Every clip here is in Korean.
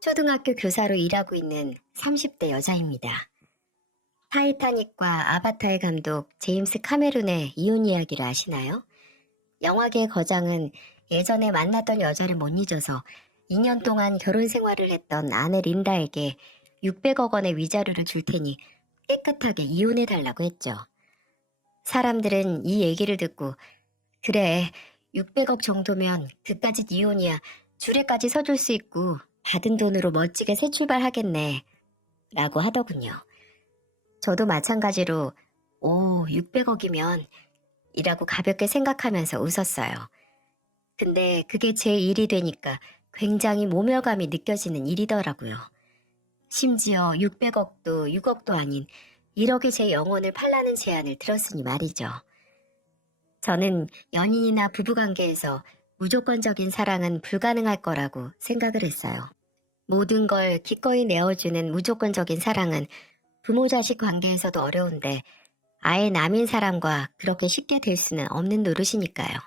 초등학교 교사로 일하고 있는 30대 여자입니다. 타이타닉과 아바타의 감독 제임스 카메룬의 이혼 이야기를 아시나요? 영화계의 거장은 예전에 만났던 여자를 못 잊어서 2년 동안 결혼 생활을 했던 아내 린다에게 600억 원의 위자료를 줄 테니 깨끗하게 이혼해달라고 했죠. 사람들은 이 얘기를 듣고 그래, 600억 정도면 그까짓 이혼이야. 줄에까지 서줄 수 있고 받은 돈으로 멋지게 새 출발하겠네 라고 하더군요. 저도 마찬가지로 600억이면 이라고 가볍게 생각하면서 웃었어요. 근데 그게 제 일이 되니까 굉장히 모멸감이 느껴지는 일이더라고요. 심지어 600억도 6억도 아닌 1억의 제 영혼을 팔라는 제안을 들었으니 말이죠. 저는 연인이나 부부관계에서 무조건적인 사랑은 불가능할 거라고 생각을 했어요. 모든 걸 기꺼이 내어주는 무조건적인 사랑은 부모 자식 관계에서도 어려운데 아예 남인 사람과 그렇게 쉽게 될 수는 없는 노릇이니까요.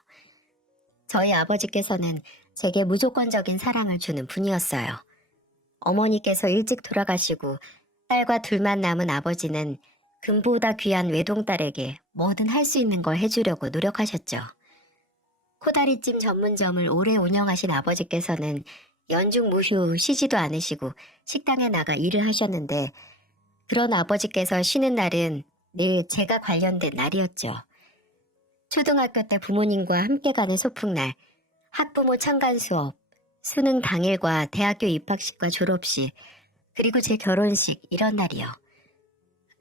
저희 아버지께서는 제게 무조건적인 사랑을 주는 분이었어요. 어머니께서 일찍 돌아가시고 딸과 둘만 남은 아버지는 금보다 귀한 외동딸에게 뭐든 할 수 있는 걸 해주려고 노력하셨죠. 코다리찜 전문점을 오래 운영하신 아버지께서는 연중 무휴 쉬지도 않으시고 식당에 나가 일을 하셨는데 그런 아버지께서 쉬는 날은 늘 제가 관련된 날이었죠. 초등학교 때 부모님과 함께 가는 소풍날, 학부모 참관 수업, 수능 당일과 대학교 입학식과 졸업식, 그리고 제 결혼식 이런 날이요.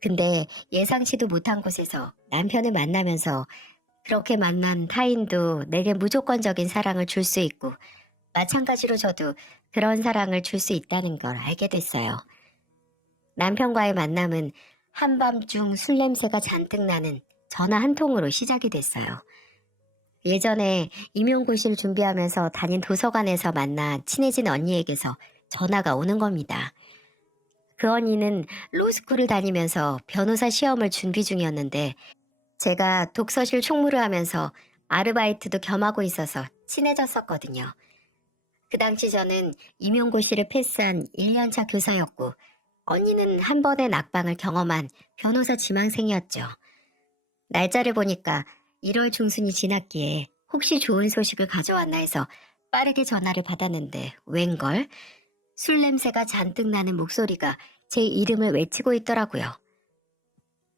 근데 예상치도 못한 곳에서 남편을 만나면서 그렇게 만난 타인도 내게 무조건적인 사랑을 줄 수 있고 마찬가지로 저도 그런 사랑을 줄 수 있다는 걸 알게 됐어요. 남편과의 만남은 한밤중 술 냄새가 잔뜩 나는 전화 한 통으로 시작이 됐어요. 예전에 임용고시를 준비하면서 다닌 도서관에서 만나 친해진 언니에게서 전화가 오는 겁니다. 그 언니는 로스쿨을 다니면서 변호사 시험을 준비 중이었는데 제가 독서실 총무를 하면서 아르바이트도 겸하고 있어서 친해졌었거든요. 그 당시 저는 임용고시를 패스한 1년차 교사였고 언니는 한 번의 낙방을 경험한 변호사 지망생이었죠. 날짜를 보니까 1월 중순이 지났기에 혹시 좋은 소식을 가져왔나 해서 빠르게 전화를 받았는데 웬걸? 술 냄새가 잔뜩 나는 목소리가 제 이름을 외치고 있더라고요.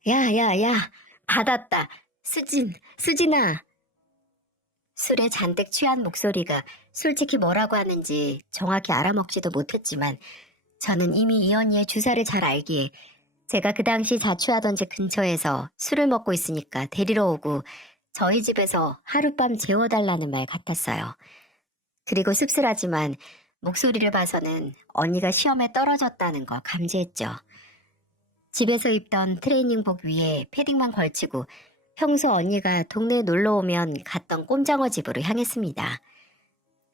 야, 받았다. 수진아. 술에 잔뜩 취한 목소리가 솔직히 뭐라고 하는지 정확히 알아먹지도 못했지만 저는 이미 이 언니의 주사를 잘 알기에 제가 그 당시 자취하던 집 근처에서 술을 먹고 있으니까 데리러 오고 저희 집에서 하룻밤 재워달라는 말 같았어요. 그리고 씁쓸하지만 목소리를 봐서는 언니가 시험에 떨어졌다는 걸 감지했죠. 집에서 입던 트레이닝복 위에 패딩만 걸치고 평소 언니가 동네에 놀러 오면 갔던 꼼장어 집으로 향했습니다.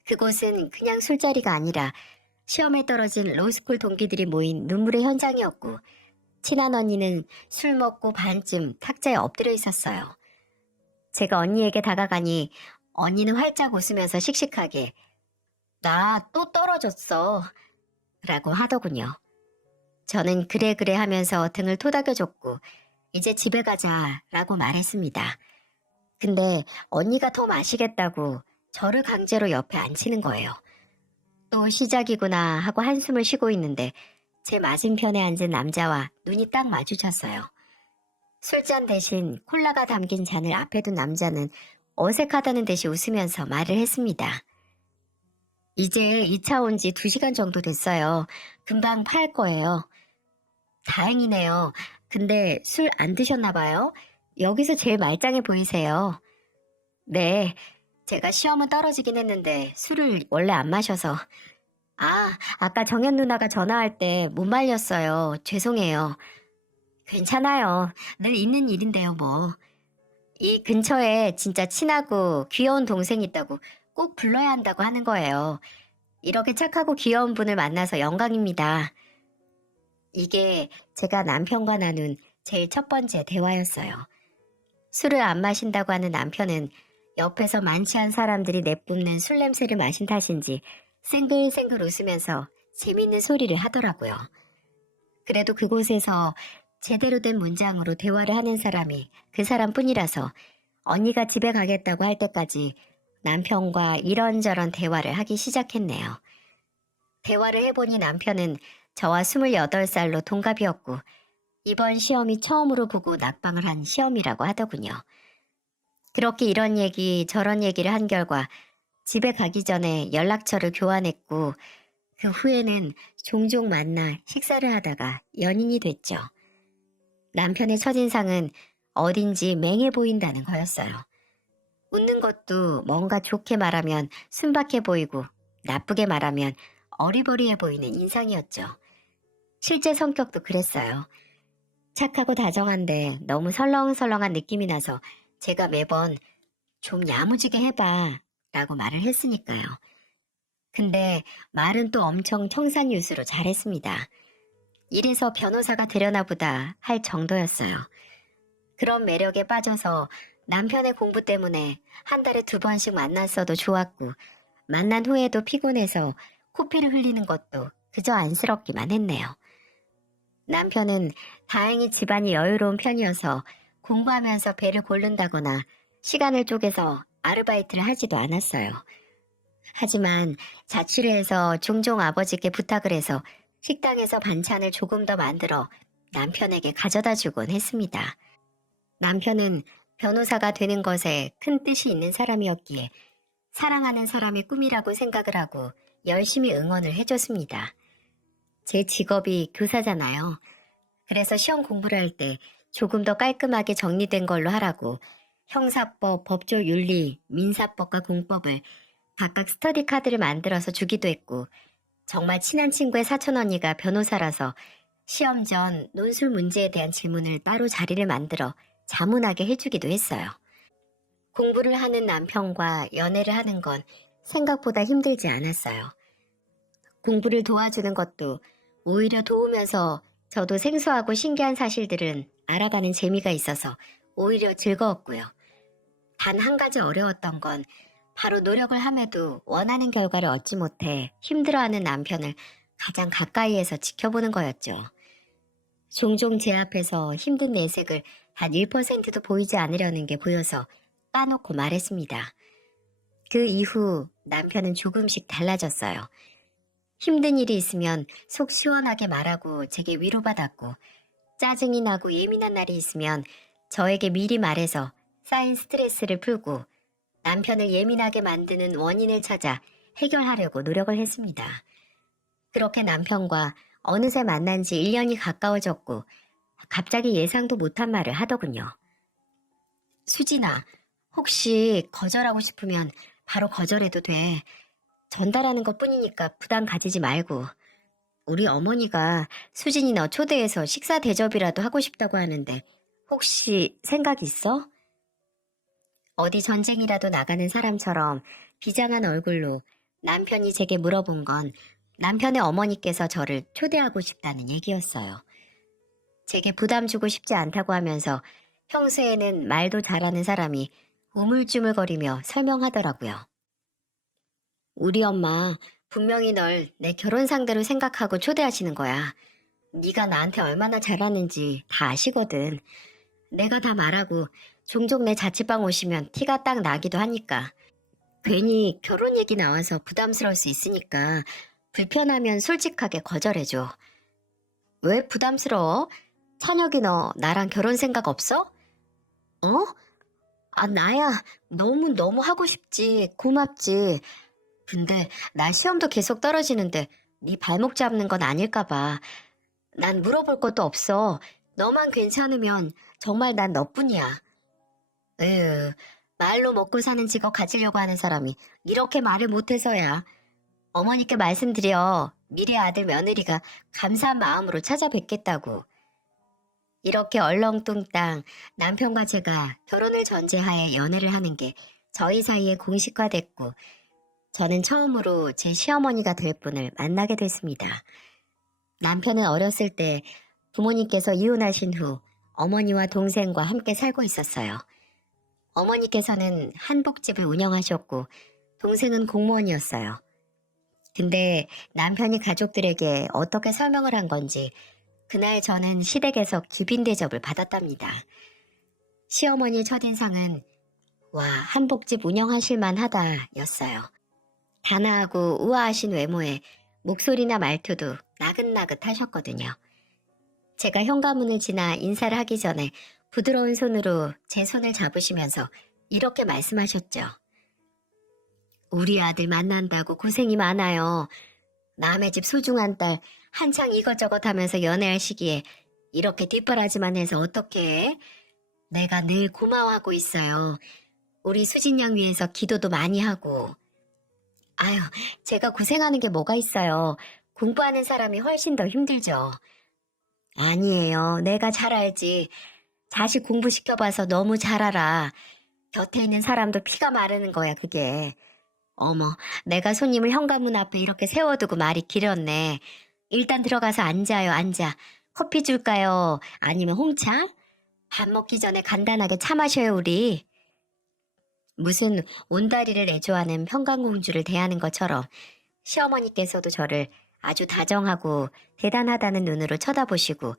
그곳은 그냥 술자리가 아니라 시험에 떨어진 로스쿨 동기들이 모인 눈물의 현장이었고 친한 언니는 술 먹고 반쯤 탁자에 엎드려 있었어요. 제가 언니에게 다가가니 언니는 활짝 웃으면서 씩씩하게 나 또 떨어졌어 라고 하더군요. 저는 그래 하면서 등을 토닥여줬고 이제 집에 가자 라고 말했습니다. 근데 언니가 더 마시겠다고 저를 강제로 옆에 앉히는 거예요. 또 시작이구나 하고 한숨을 쉬고 있는데 제 맞은편에 앉은 남자와 눈이 딱 마주쳤어요. 술잔 대신 콜라가 담긴 잔을 앞에 둔 남자는 어색하다는 듯이 웃으면서 말을 했습니다. 이제 2차 온 지 2시간 정도 됐어요. 금방 팔 거예요. 다행이네요. 근데 술 안 드셨나 봐요? 여기서 제일 말짱해 보이세요. 네, 제가 시험은 떨어지긴 했는데 술을 원래 안 마셔서. 아까 정연 누나가 전화할 때 못 말렸어요. 죄송해요. 괜찮아요. 늘 있는 일인데요, 뭐. 이 근처에 진짜 친하고 귀여운 동생이 있다고 꼭 불러야 한다고 하는 거예요. 이렇게 착하고 귀여운 분을 만나서 영광입니다. 이게 제가 남편과 나눈 제일 첫 번째 대화였어요. 술을 안 마신다고 하는 남편은 옆에서 만취한 사람들이 내뿜는 술 냄새를 마신 탓인지 생글생글 웃으면서 재밌는 소리를 하더라고요. 그래도 그곳에서 제대로 된 문장으로 대화를 하는 사람이 그 사람뿐이라서 언니가 집에 가겠다고 할 때까지 남편과 이런저런 대화를 하기 시작했네요. 대화를 해보니 남편은 저와 28살로 동갑이었고 이번 시험이 처음으로 보고 낙방을 한 시험이라고 하더군요. 그렇게 이런 얘기 저런 얘기를 한 결과 집에 가기 전에 연락처를 교환했고 그 후에는 종종 만나 식사를 하다가 연인이 됐죠. 남편의 첫인상은 어딘지 맹해 보인다는 거였어요. 웃는 것도 뭔가 좋게 말하면 순박해 보이고 나쁘게 말하면 어리버리해 보이는 인상이었죠. 실제 성격도 그랬어요. 착하고 다정한데 너무 설렁설렁한 느낌이 나서 제가 매번 좀 야무지게 해봐 라고 말을 했으니까요. 근데 말은 또 엄청 청산유수로 잘했습니다. 이래서 변호사가 되려나 보다 할 정도였어요. 그런 매력에 빠져서 남편의 공부 때문에 한 달에 2번씩 만났어도 좋았고 만난 후에도 피곤해서 코피를 흘리는 것도 그저 안쓰럽기만 했네요. 남편은 다행히 집안이 여유로운 편이어서 공부하면서 배를 고른다거나 시간을 쪼개서 아르바이트를 하지도 않았어요. 하지만 자취를 해서 종종 아버지께 부탁을 해서 식당에서 반찬을 조금 더 만들어 남편에게 가져다 주곤 했습니다. 남편은 변호사가 되는 것에 큰 뜻이 있는 사람이었기에 사랑하는 사람의 꿈이라고 생각을 하고 열심히 응원을 해줬습니다. 제 직업이 교사잖아요. 그래서 시험 공부를 할 때 조금 더 깔끔하게 정리된 걸로 하라고 형사법, 법조윤리, 민사법과 공법을 각각 스터디 카드를 만들어서 주기도 했고 정말 친한 친구의 사촌 언니가 변호사라서 시험 전 논술 문제에 대한 질문을 따로 자리를 만들어 자문하게 해주기도 했어요. 공부를 하는 남편과 연애를 하는 건 생각보다 힘들지 않았어요. 공부를 도와주는 것도 오히려 도우면서 저도 생소하고 신기한 사실들은 알아가는 재미가 있어서 오히려 즐거웠고요. 단 한 가지 어려웠던 건 바로 노력을 함에도 원하는 결과를 얻지 못해 힘들어하는 남편을 가장 가까이에서 지켜보는 거였죠. 종종 제 앞에서 힘든 내색을 단 1%도 보이지 않으려는 게 보여서 까놓고 말했습니다. 그 이후 남편은 조금씩 달라졌어요. 힘든 일이 있으면 속 시원하게 말하고 제게 위로받았고 짜증이 나고 예민한 날이 있으면 저에게 미리 말해서 쌓인 스트레스를 풀고 남편을 예민하게 만드는 원인을 찾아 해결하려고 노력을 했습니다. 그렇게 남편과 어느새 만난 지 1년이 가까워졌고 갑자기 예상도 못한 말을 하더군요. 수진아, 혹시 거절하고 싶으면 바로 거절해도 돼. 전달하는 것 뿐이니까 부담 가지지 말고. 우리 어머니가 수진이 너 초대해서 식사 대접이라도 하고 싶다고 하는데 혹시 생각 있어? 어디 전쟁이라도 나가는 사람처럼 비장한 얼굴로 남편이 제게 물어본 건 남편의 어머니께서 저를 초대하고 싶다는 얘기였어요. 제게 부담 주고 싶지 않다고 하면서 평소에는 말도 잘하는 사람이 우물쭈물거리며 설명하더라고요. 우리 엄마 분명히 널 내 결혼 상대로 생각하고 초대하시는 거야. 네가 나한테 얼마나 잘하는지 다 아시거든. 내가 다 말하고 종종 내 자취방 오시면 티가 딱 나기도 하니까. 괜히 결혼 얘기 나와서 부담스러울 수 있으니까 불편하면 솔직하게 거절해줘. 왜 부담스러워? 찬혁이 너 나랑 결혼 생각 없어? 어? 아, 나야 너무 하고 싶지. 고맙지. 근데 나 시험도 계속 떨어지는데 네 발목 잡는 건 아닐까 봐. 난 물어볼 것도 없어. 너만 괜찮으면 정말 난 너뿐이야. 으, 말로 먹고 사는 직업 가지려고 하는 사람이 이렇게 말을 못해서야. 어머니께 말씀드려. 미래 아들 며느리가 감사한 마음으로 찾아뵙겠다고. 이렇게 얼렁뚱땅 남편과 제가 결혼을 전제하에 연애를 하는 게 저희 사이에 공식화됐고 저는 처음으로 제 시어머니가 될 분을 만나게 됐습니다. 남편은 어렸을 때 부모님께서 이혼하신 후 어머니와 동생과 함께 살고 있었어요. 어머니께서는 한복집을 운영하셨고 동생은 공무원이었어요. 근데 남편이 가족들에게 어떻게 설명을 한 건지 그날 저는 시댁에서 귀빈 대접을 받았답니다. 시어머니 첫인상은 와, 한복집 운영하실 만하다 였어요. 단아하고 우아하신 외모에 목소리나 말투도 나긋나긋 하셨거든요. 제가 현관문을 지나 인사를 하기 전에 부드러운 손으로 제 손을 잡으시면서 이렇게 말씀하셨죠. 우리 아들 만난다고 고생이 많아요. 남의 집 소중한 딸 한창 이것저것 하면서 연애할 시기에 이렇게 뒷바라지만 해서 어떻게 해? 내가 늘 고마워하고 있어요. 우리 수진 양 위해서 기도도 많이 하고. 아유, 제가 고생하는 게 뭐가 있어요. 공부하는 사람이 훨씬 더 힘들죠. 아니에요. 내가 잘 알지. 자식 공부시켜봐서 너무 잘 알아. 곁에 있는 사람도 피가 마르는 거야, 그게. 어머, 내가 손님을 현관문 앞에 이렇게 세워두고 말이 길었네. 일단 들어가서 앉아요, 앉아. 커피 줄까요? 아니면 홍차? 밥 먹기 전에 간단하게 차 마셔요, 우리. 무슨 온다리를 내조하는 평강공주를 대하는 것처럼 시어머니께서도 저를 아주 다정하고 대단하다는 눈으로 쳐다보시고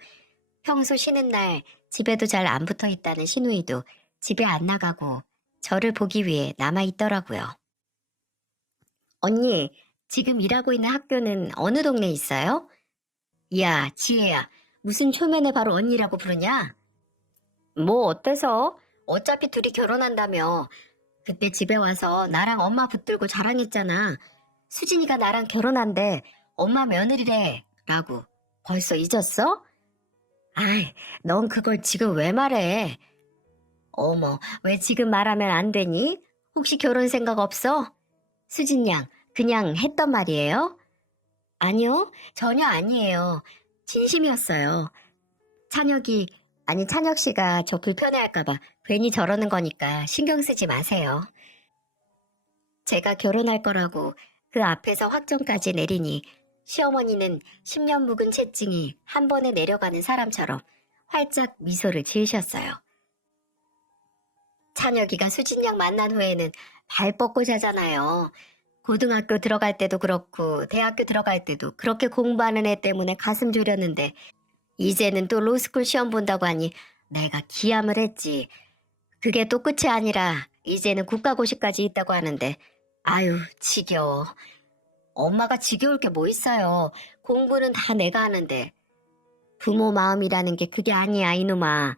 평소 쉬는 날 집에도 잘 안 붙어 있다는 시누이도 집에 안 나가고 저를 보기 위해 남아 있더라고요. 언니, 지금 일하고 있는 학교는 어느 동네에 있어요? 야, 지혜야, 무슨 초면에 바로 언니라고 부르냐? 뭐 어때서? 어차피 둘이 결혼한다며. 그때 집에 와서 나랑 엄마 붙들고 자랑했잖아. 수진이가 나랑 결혼한대. 엄마 며느리래. 라고. 벌써 잊었어? 아이, 넌 그걸 지금 왜 말해? 어머, 왜 지금 말하면 안 되니? 혹시 결혼 생각 없어? 수진 양, 그냥 했던 말이에요? 아니요, 전혀 아니에요. 진심이었어요. 찬혁 씨가 저 불편해할까봐 괜히 저러는 거니까 신경 쓰지 마세요. 제가 결혼할 거라고 그 앞에서 확정까지 내리니 시어머니는 10년 묵은 채증이 한 번에 내려가는 사람처럼 활짝 미소를 지으셨어요. 찬혁이가 수진 양 만난 후에는 발 뻗고 자잖아요. 고등학교 들어갈 때도 그렇고 대학교 들어갈 때도 그렇게 공부하는 애 때문에 가슴 졸였는데 이제는 또 로스쿨 시험 본다고 하니 내가 기함을 했지. 그게 또 끝이 아니라 이제는 국가고시까지 있다고 하는데 아유 지겨워. 엄마가 지겨울 게 뭐 있어요. 공부는 다 내가 하는데. 부모 마음이라는 게 그게 아니야 이놈아.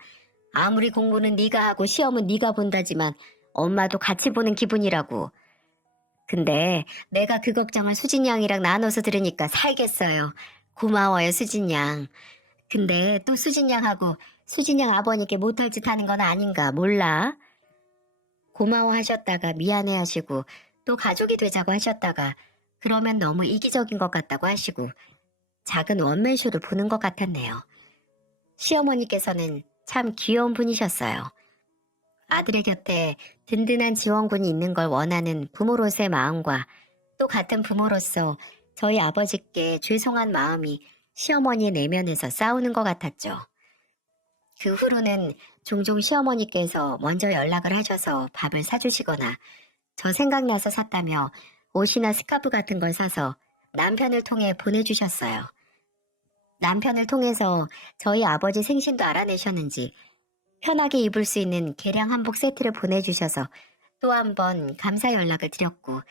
아무리 공부는 네가 하고 시험은 네가 본다지만 엄마도 같이 보는 기분이라고. 근데 내가 그 걱정을 수진 양이랑 나눠서 들으니까 살겠어요. 고마워요 수진 양. 근데 또 수진 양하고 수진 양 아버님께 못할 짓 하는 건 아닌가 몰라? 고마워하셨다가 미안해하시고 또 가족이 되자고 하셨다가 그러면 너무 이기적인 것 같다고 하시고 작은 원맨쇼를 보는 것 같았네요. 시어머니께서는 참 귀여운 분이셨어요. 아들의 곁에 든든한 지원군이 있는 걸 원하는 부모로서의 마음과 또 같은 부모로서 저희 아버지께 죄송한 마음이 시어머니의 내면에서 싸우는 것 같았죠. 그 후로는 종종 시어머니께서 먼저 연락을 하셔서 밥을 사주시거나 저 생각나서 샀다며 옷이나 스카프 같은 걸 사서 남편을 통해 보내주셨어요. 남편을 통해서 저희 아버지 생신도 알아내셨는지 편하게 입을 수 있는 개량 한복 세트를 보내주셔서 또 한 번 감사 연락을 드렸고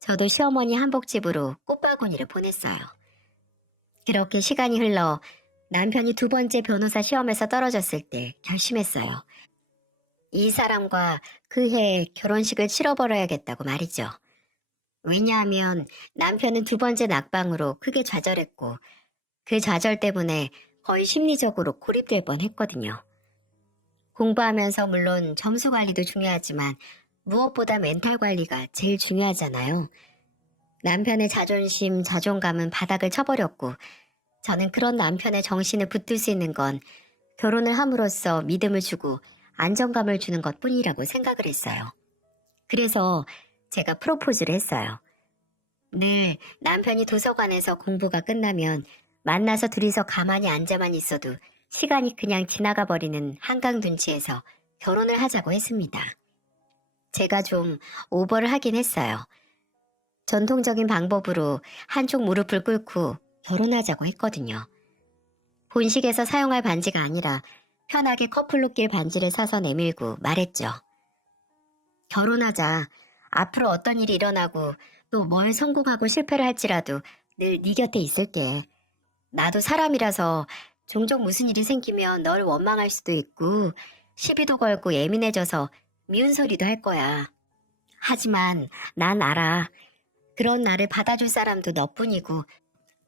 저도 시어머니 한복집으로 꽃바구니를 보냈어요. 그렇게 시간이 흘러 남편이 두 번째 변호사 시험에서 떨어졌을 때 결심했어요. 이 사람과 그 해에 결혼식을 치러버려야겠다고 말이죠. 왜냐하면 남편은 두 번째 낙방으로 크게 좌절했고 그 좌절 때문에 거의 심리적으로 고립될 뻔했거든요. 공부하면서 물론 점수 관리도 중요하지만 무엇보다 멘탈 관리가 제일 중요하잖아요. 남편의 자존심, 자존감은 바닥을 쳐버렸고 저는 그런 남편의 정신을 붙들 수 있는 건 결혼을 함으로써 믿음을 주고 안정감을 주는 것뿐이라고 생각을 했어요. 그래서 제가 프로포즈를 했어요. 늘 남편이 도서관에서 공부가 끝나면 만나서 둘이서 가만히 앉아만 있어도 시간이 그냥 지나가 버리는 한강 둔치에서 결혼을 하자고 했습니다. 제가 좀 오버를 하긴 했어요. 전통적인 방법으로 한쪽 무릎을 꿇고 결혼하자고 했거든요. 본식에서 사용할 반지가 아니라 편하게 커플로 낄 반지를 사서 내밀고 말했죠. 결혼하자. 앞으로 어떤 일이 일어나고 또 뭘 성공하고 실패를 할지라도 늘 네 곁에 있을게. 나도 사람이라서 종종 무슨 일이 생기면 널 원망할 수도 있고 시비도 걸고 예민해져서 미운 소리도 할 거야. 하지만 난 알아. 그런 나를 받아줄 사람도 너뿐이고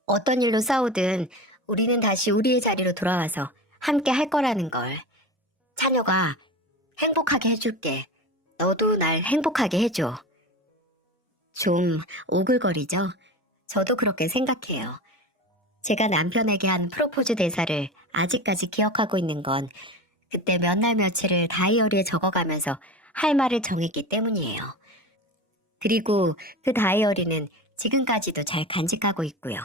어떤 일로 싸우든 우리는 다시 우리의 자리로 돌아와서 함께 할 거라는 걸. 차녀가 행복하게 해줄게. 너도 날 행복하게 해줘. 좀 오글거리죠? 저도 그렇게 생각해요. 제가 남편에게 한 프로포즈 대사를 아직까지 기억하고 있는 건 그때 몇 날 며칠을 다이어리에 적어가면서 할 말을 정했기 때문이에요. 그리고 그 다이어리는 지금까지도 잘 간직하고 있고요.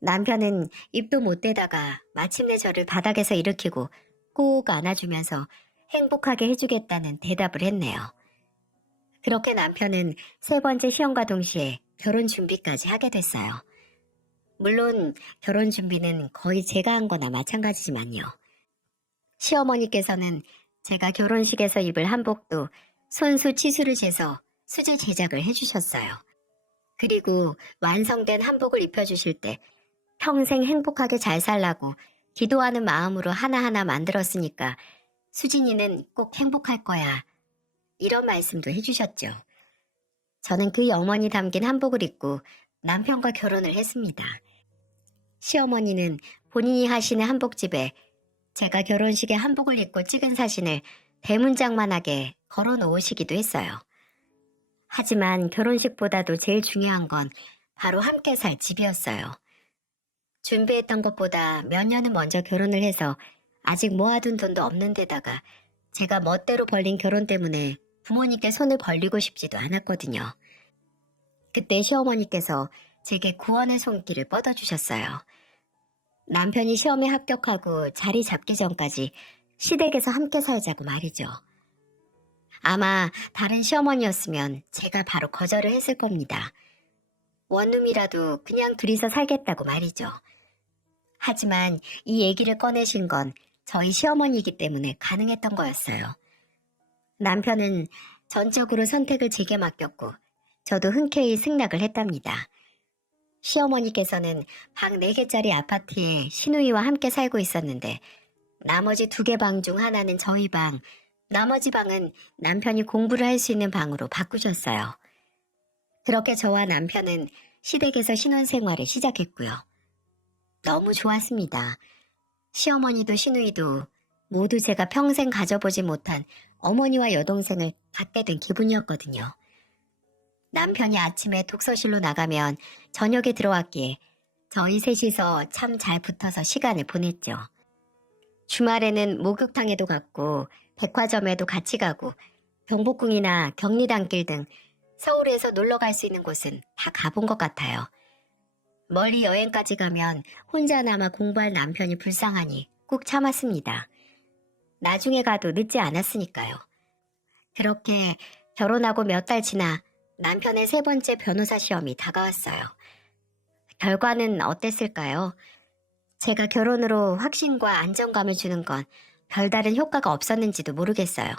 남편은 입도 못 대다가 마침내 저를 바닥에서 일으키고 꼭 안아주면서 행복하게 해주겠다는 대답을 했네요. 그렇게 남편은 세 번째 시험과 동시에 결혼 준비까지 하게 됐어요. 물론 결혼 준비는 거의 제가 한 거나 마찬가지지만요. 시어머니께서는 제가 결혼식에서 입을 한복도 손수 치수를 재서 수제 제작을 해주셨어요. 그리고 완성된 한복을 입혀주실 때 평생 행복하게 잘 살라고 기도하는 마음으로 하나하나 만들었으니까 수진이는 꼭 행복할 거야. 이런 말씀도 해주셨죠. 저는 그 영원히 담긴 한복을 입고 남편과 결혼을 했습니다. 시어머니는 본인이 하시는 한복집에 제가 결혼식에 한복을 입고 찍은 사진을 대문짝만하게 걸어 놓으시기도 했어요. 하지만 결혼식보다도 제일 중요한 건 바로 함께 살 집이었어요. 준비했던 것보다 몇 년은 먼저 결혼을 해서 아직 모아둔 돈도 없는 데다가 제가 멋대로 벌린 결혼 때문에 부모님께 손을 벌리고 싶지도 않았거든요. 그때 시어머니께서 제게 구원의 손길을 뻗어주셨어요. 남편이 시험에 합격하고 자리 잡기 전까지 시댁에서 함께 살자고 말이죠. 아마 다른 시어머니였으면 제가 바로 거절을 했을 겁니다. 원룸이라도 그냥 둘이서 살겠다고 말이죠. 하지만 이 얘기를 꺼내신 건 저희 시어머니이기 때문에 가능했던 거였어요. 남편은 전적으로 선택을 제게 맡겼고 저도 흔쾌히 승낙을 했답니다. 시어머니께서는 방 4개짜리 아파트에 시누이와 함께 살고 있었는데 나머지 2개 방 중 하나는 저희 방, 나머지 방은 남편이 공부를 할 수 있는 방으로 바꾸셨어요. 그렇게 저와 남편은 시댁에서 신혼생활을 시작했고요. 너무 좋았습니다. 시어머니도 시누이도 모두 제가 평생 가져보지 못한 어머니와 여동생을 갖게 된 기분이었거든요. 남편이 아침에 독서실로 나가면 저녁에 들어왔기에 저희 셋이서 참 잘 붙어서 시간을 보냈죠. 주말에는 목욕탕에도 갔고 백화점에도 같이 가고 경복궁이나 경리단길 등 서울에서 놀러 갈 수 있는 곳은 다 가본 것 같아요. 멀리 여행까지 가면 혼자나마 공부할 남편이 불쌍하니 꾹 참았습니다. 나중에 가도 늦지 않았으니까요. 그렇게 결혼하고 몇 달 지나 남편의 3번째 변호사 시험이 다가왔어요. 결과는 어땠을까요? 제가 결혼으로 확신과 안정감을 주는 건 별다른 효과가 없었는지도 모르겠어요.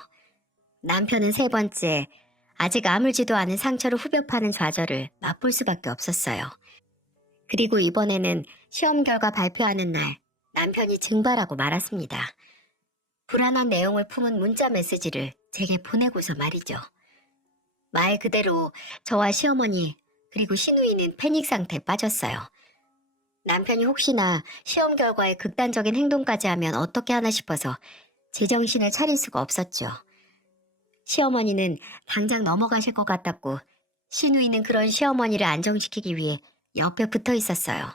남편은 3번째, 아직 아물지도 않은 상처를 후벼 파는 좌절을 맛볼 수밖에 없었어요. 그리고 이번에는 시험 결과 발표하는 날 남편이 증발하고 말았습니다. 불안한 내용을 품은 문자 메시지를 제게 보내고서 말이죠. 말 그대로 저와 시어머니 그리고 시누이는 패닉 상태에 빠졌어요. 남편이 혹시나 시험 결과에 극단적인 행동까지 하면 어떻게 하나 싶어서 제정신을 차릴 수가 없었죠. 시어머니는 당장 넘어가실 것 같았고 시누이는 그런 시어머니를 안정시키기 위해 옆에 붙어 있었어요.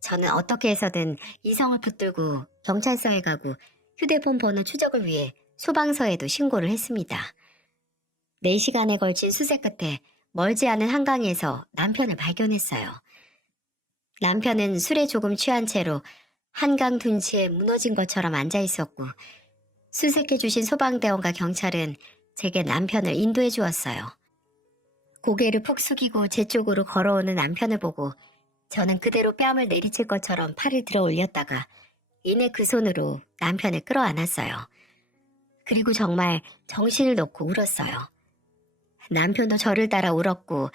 저는 어떻게 해서든 이성을 붙들고 경찰서에 가고 휴대폰 번호 추적을 위해 소방서에도 신고를 했습니다. 4시간에 걸친 수색 끝에 멀지 않은 한강에서 남편을 발견했어요. 남편은 술에 조금 취한 채로 한강 둔치에 무너진 것처럼 앉아 있었고 수색해 주신 소방대원과 경찰은 제게 남편을 인도해 주었어요. 고개를 푹 숙이고 제 쪽으로 걸어오는 남편을 보고 저는 그대로 뺨을 내리칠 것처럼 팔을 들어 올렸다가 이내 그 손으로 남편을 끌어안았어요. 그리고 정말 정신을 놓고 울었어요. 남편도 저를 따라 울었고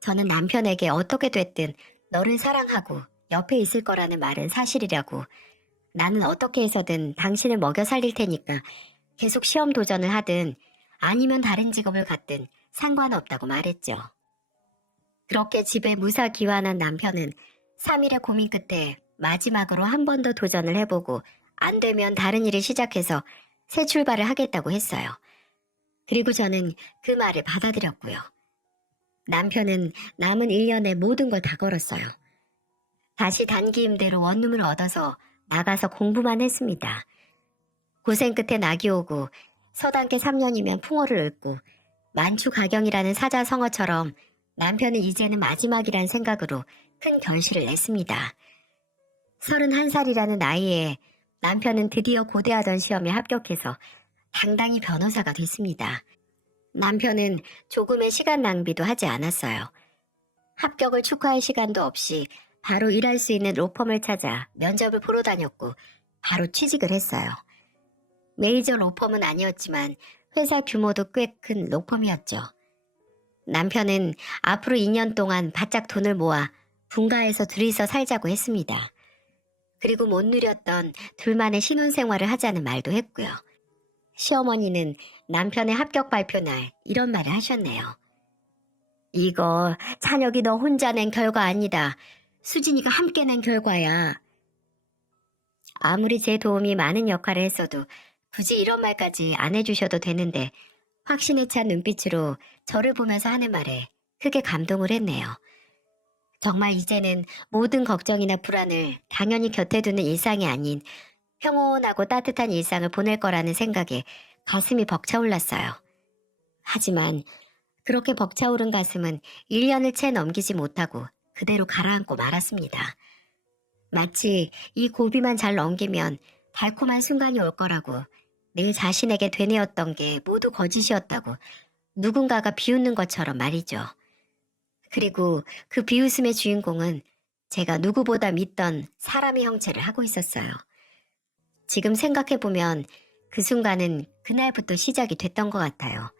저는 남편에게 어떻게 됐든 너를 사랑하고 옆에 있을 거라는 말은 사실이라고, 나는 어떻게 해서든 당신을 먹여 살릴 테니까 계속 시험 도전을 하든 아니면 다른 직업을 갖든 상관없다고 말했죠. 그렇게 집에 무사귀환한 남편은 3일의 고민 끝에 마지막으로 한 번 더 도전을 해보고 안 되면 다른 일을 시작해서 새 출발을 하겠다고 했어요. 그리고 저는 그 말을 받아들였고요. 남편은 남은 1년에 모든 걸 다 걸었어요. 다시 단기 임대로 원룸을 얻어서 나가서 공부만 했습니다. 고생 끝에 낙이 오고 서당계 3년이면 풍어를 읊고 만추가경이라는 사자성어처럼 남편은 이제는 마지막이란 생각으로 큰 결실을 냈습니다. 31살이라는 나이에 남편은 드디어 고대하던 시험에 합격해서 당당히 변호사가 됐습니다. 남편은 조금의 시간 낭비도 하지 않았어요. 합격을 축하할 시간도 없이 바로 일할 수 있는 로펌을 찾아 면접을 보러 다녔고 바로 취직을 했어요. 메이저 로펌은 아니었지만 회사 규모도 꽤 큰 로펌이었죠. 남편은 앞으로 2년 동안 바짝 돈을 모아 분가해서 둘이서 살자고 했습니다. 그리고 못 누렸던 둘만의 신혼생활을 하자는 말도 했고요. 시어머니는 남편의 합격 발표 날 이런 말을 하셨네요. 이거 찬혁이 너 혼자 낸 결과 아니다. 수진이가 함께 낸 결과야. 아무리 제 도움이 많은 역할을 했어도 굳이 이런 말까지 안 해주셔도 되는데 확신에 찬 눈빛으로 저를 보면서 하는 말에 크게 감동을 했네요. 정말 이제는 모든 걱정이나 불안을 당연히 곁에 두는 일상이 아닌 평온하고 따뜻한 일상을 보낼 거라는 생각에 가슴이 벅차올랐어요. 하지만 그렇게 벅차오른 가슴은 1년을 채 넘기지 못하고 그대로 가라앉고 말았습니다. 마치 이 고비만 잘 넘기면 달콤한 순간이 올 거라고, 내 자신에게 되뇌었던 게 모두 거짓이었다고 누군가가 비웃는 것처럼 말이죠. 그리고 그 비웃음의 주인공은 제가 누구보다 믿던 사람의 형체를 하고 있었어요. 지금 생각해보면 그 순간은 그날부터 시작이 됐던 것 같아요.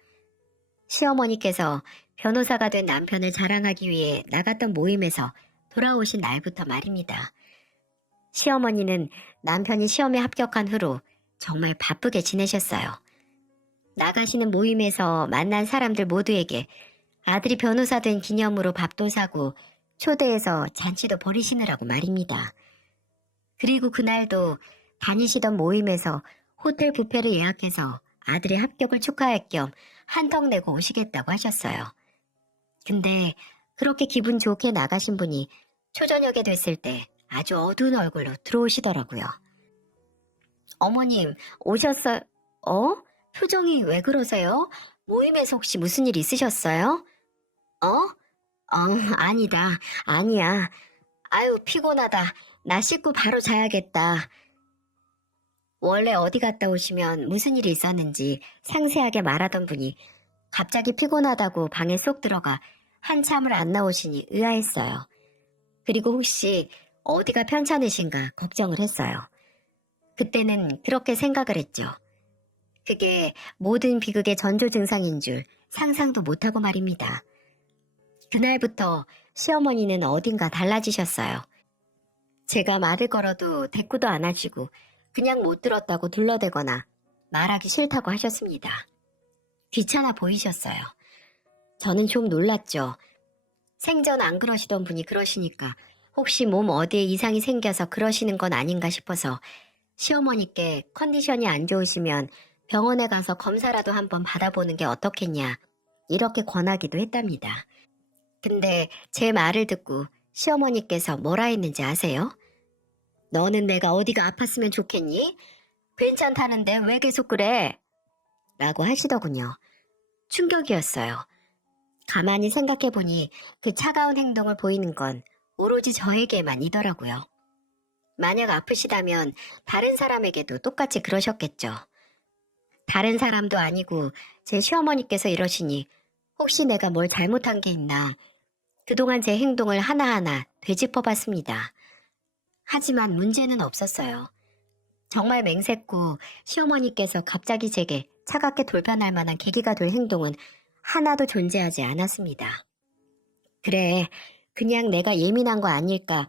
시어머니께서 변호사가 된 남편을 자랑하기 위해 나갔던 모임에서 돌아오신 날부터 말입니다. 시어머니는 남편이 시험에 합격한 후로 정말 바쁘게 지내셨어요. 나가시는 모임에서 만난 사람들 모두에게 아들이 변호사 된 기념으로 밥도 사고 초대해서 잔치도 벌이시느라고 말입니다. 그리고 그날도 다니시던 모임에서 호텔 뷔페를 예약해서 아들의 합격을 축하할 겸 한턱 내고 오시겠다고 하셨어요. 근데 그렇게 기분 좋게 나가신 분이 초저녁에 됐을 때 아주 어두운 얼굴로 들어오시더라고요. 어머님, 오셨어요? 표정이 왜 그러세요? 모임에서 혹시 무슨 일 있으셨어요? 아니다. 아니야. 아유, 피곤하다. 나 씻고 바로 자야겠다. 원래 어디 갔다 오시면 무슨 일이 있었는지 상세하게 말하던 분이 갑자기 피곤하다고 방에 쏙 들어가 한참을 안 나오시니 의아했어요. 그리고 혹시 어디가 편찮으신가 걱정을 했어요. 그때는 그렇게 생각을 했죠. 그게 모든 비극의 전조 증상인 줄 상상도 못하고 말입니다. 그날부터 시어머니는 어딘가 달라지셨어요. 제가 말을 걸어도 대꾸도 안 하시고 그냥 못 들었다고 둘러대거나 말하기 싫다고 하셨습니다. 귀찮아 보이셨어요. 저는 좀 놀랐죠. 생전 안 그러시던 분이 그러시니까 혹시 몸 어디에 이상이 생겨서 그러시는 건 아닌가 싶어서 시어머니께 컨디션이 안 좋으시면 병원에 가서 검사라도 한번 받아보는 게 어떻겠냐 이렇게 권하기도 했답니다. 근데 제 말을 듣고 시어머니께서 뭐라 했는지 아세요? 너는 내가 어디가 아팠으면 좋겠니? 괜찮다는데 왜 계속 그래? 라고 하시더군요. 충격이었어요. 가만히 생각해보니 그 차가운 행동을 보이는 건 오로지 저에게만이더라고요. 만약 아프시다면 다른 사람에게도 똑같이 그러셨겠죠. 다른 사람도 아니고 제 시어머니께서 이러시니 혹시 내가 뭘 잘못한 게 있나 그동안 제 행동을 하나하나 되짚어봤습니다. 하지만 문제는 없었어요. 정말 맹세코 시어머니께서 갑자기 제게 차갑게 돌변할 만한 계기가 될 행동은 하나도 존재하지 않았습니다. 그래, 그냥 내가 예민한 거 아닐까.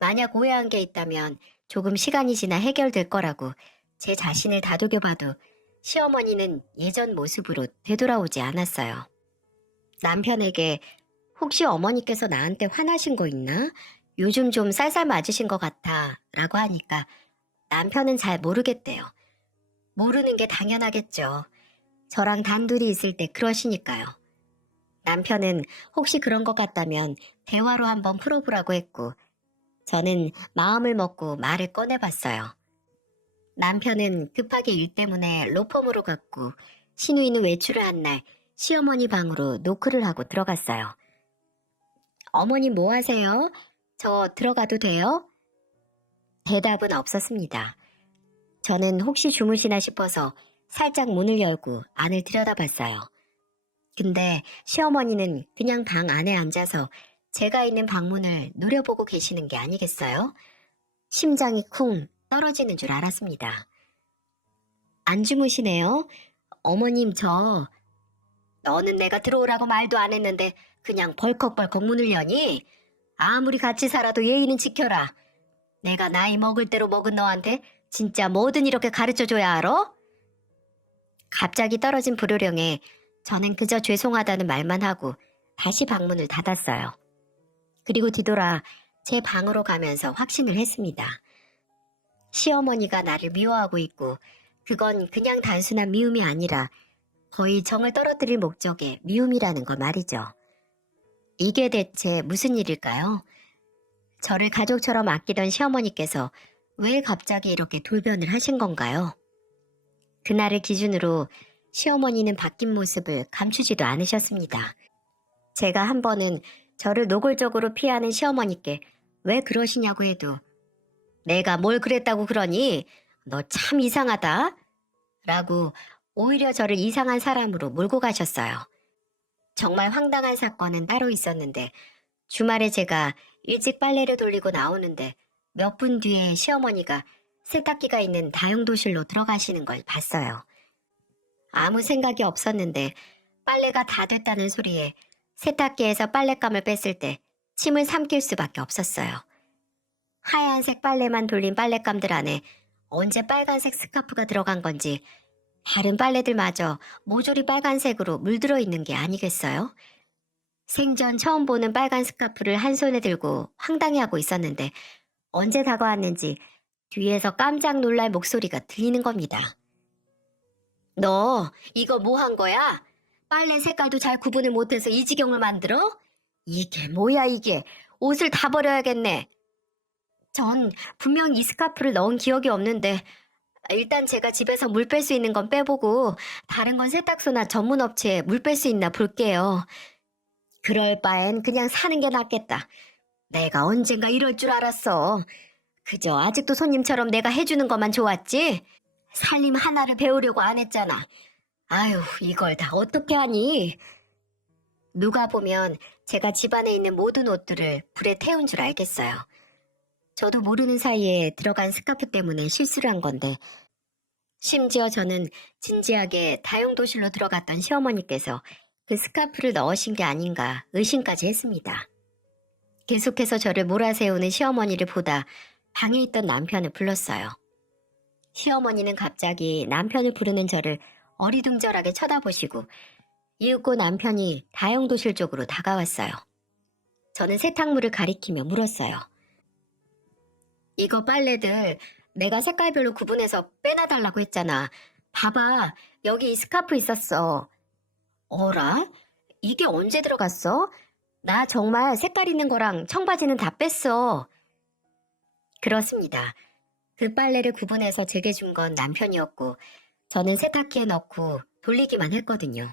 만약 오해한 게 있다면 조금 시간이 지나 해결될 거라고 제 자신을 다독여봐도 시어머니는 예전 모습으로 되돌아오지 않았어요. 남편에게 혹시 어머니께서 나한테 화나신 거 있나? 요즘 좀 쌀쌀 맞으신 것 같아 라고 하니까 남편은 잘 모르겠대요. 모르는 게 당연하겠죠. 저랑 단둘이 있을 때 그러시니까요. 남편은 혹시 그런 것 같다면 대화로 한번 풀어보라고 했고 저는 마음을 먹고 말을 꺼내봤어요. 남편은 급하게 일 때문에 로펌으로 갔고 시누이는 외출을 한 날 시어머니 방으로 노크를 하고 들어갔어요. 어머니 뭐 하세요? 저 들어가도 돼요? 대답은 없었습니다. 저는 혹시 주무시나 싶어서 살짝 문을 열고 안을 들여다봤어요. 근데 시어머니는 그냥 방 안에 앉아서 제가 있는 방문을 노려보고 계시는 게 아니겠어요? 심장이 쿵 떨어지는 줄 알았습니다. 안 주무시네요? 어머님 너는 내가 들어오라고 말도 안 했는데 그냥 벌컥벌컥 문을 여니? 아무리 같이 살아도 예의는 지켜라. 내가 나이 먹을 대로 먹은 너한테 진짜 뭐든 이렇게 가르쳐줘야 알아? 갑자기 떨어진 불효령에 저는 그저 죄송하다는 말만 하고 다시 방문을 닫았어요. 그리고 뒤돌아 제 방으로 가면서 확신을 했습니다. 시어머니가 나를 미워하고 있고 그건 그냥 단순한 미움이 아니라 거의 정을 떨어뜨릴 목적의 미움이라는 거 말이죠. 이게 대체 무슨 일일까요? 저를 가족처럼 아끼던 시어머니께서 왜 갑자기 이렇게 돌변을 하신 건가요? 그날을 기준으로 시어머니는 바뀐 모습을 감추지도 않으셨습니다. 제가 한 번은 저를 노골적으로 피하는 시어머니께 왜 그러시냐고 해도 내가 뭘 그랬다고 그러니? 너 참 이상하다. 라고 오히려 저를 이상한 사람으로 몰고 가셨어요. 정말 황당한 사건은 따로 있었는데 주말에 제가 일찍 빨래를 돌리고 나오는데 몇 분 뒤에 시어머니가 세탁기가 있는 다용도실로 들어가시는 걸 봤어요. 아무 생각이 없었는데 빨래가 다 됐다는 소리에 세탁기에서 빨랫감을 뺐을 때 침을 삼킬 수밖에 없었어요. 하얀색 빨래만 돌린 빨랫감들 안에 언제 빨간색 스카프가 들어간 건지 다른 빨래들마저 모조리 빨간색으로 물들어 있는 게 아니겠어요? 생전 처음 보는 빨간 스카프를 한 손에 들고 황당해하고 있었는데 언제 다가왔는지 뒤에서 깜짝 놀랄 목소리가 들리는 겁니다. 너 이거 뭐 한 거야? 빨래 색깔도 잘 구분을 못해서 이 지경을 만들어? 이게 뭐야 이게? 옷을 다 버려야겠네. 전 분명 이 스카프를 넣은 기억이 없는데 일단 제가 집에서 물 뺄 수 있는 건 빼보고 다른 건 세탁소나 전문 업체에 물 뺄 수 있나 볼게요. 그럴 바엔 그냥 사는 게 낫겠다. 내가 언젠가 이럴 줄 알았어. 그저 아직도 손님처럼 내가 해주는 것만 좋았지? 살림 하나를 배우려고 안 했잖아. 아유, 이걸 다 어떻게 하니? 누가 보면 제가 집안에 있는 모든 옷들을 불에 태운 줄 알겠어요. 저도 모르는 사이에 들어간 스카프 때문에 실수를 한 건데 심지어 저는 진지하게 다용도실로 들어갔던 시어머니께서 그 스카프를 넣으신 게 아닌가 의심까지 했습니다. 계속해서 저를 몰아세우는 시어머니를 보다 방에 있던 남편을 불렀어요. 시어머니는 갑자기 남편을 부르는 저를 어리둥절하게 쳐다보시고 이윽고 남편이 다용도실 쪽으로 다가왔어요. 저는 세탁물을 가리키며 물었어요. 이거 빨래들 내가 색깔별로 구분해서 빼놔달라고 했잖아. 봐봐, 여기 이 스카프 있었어. 어라? 이게 언제 들어갔어? 나 정말 색깔 있는 거랑 청바지는 다 뺐어. 그렇습니다. 그 빨래를 구분해서 제게 준 건 남편이었고 저는 세탁기에 넣고 돌리기만 했거든요.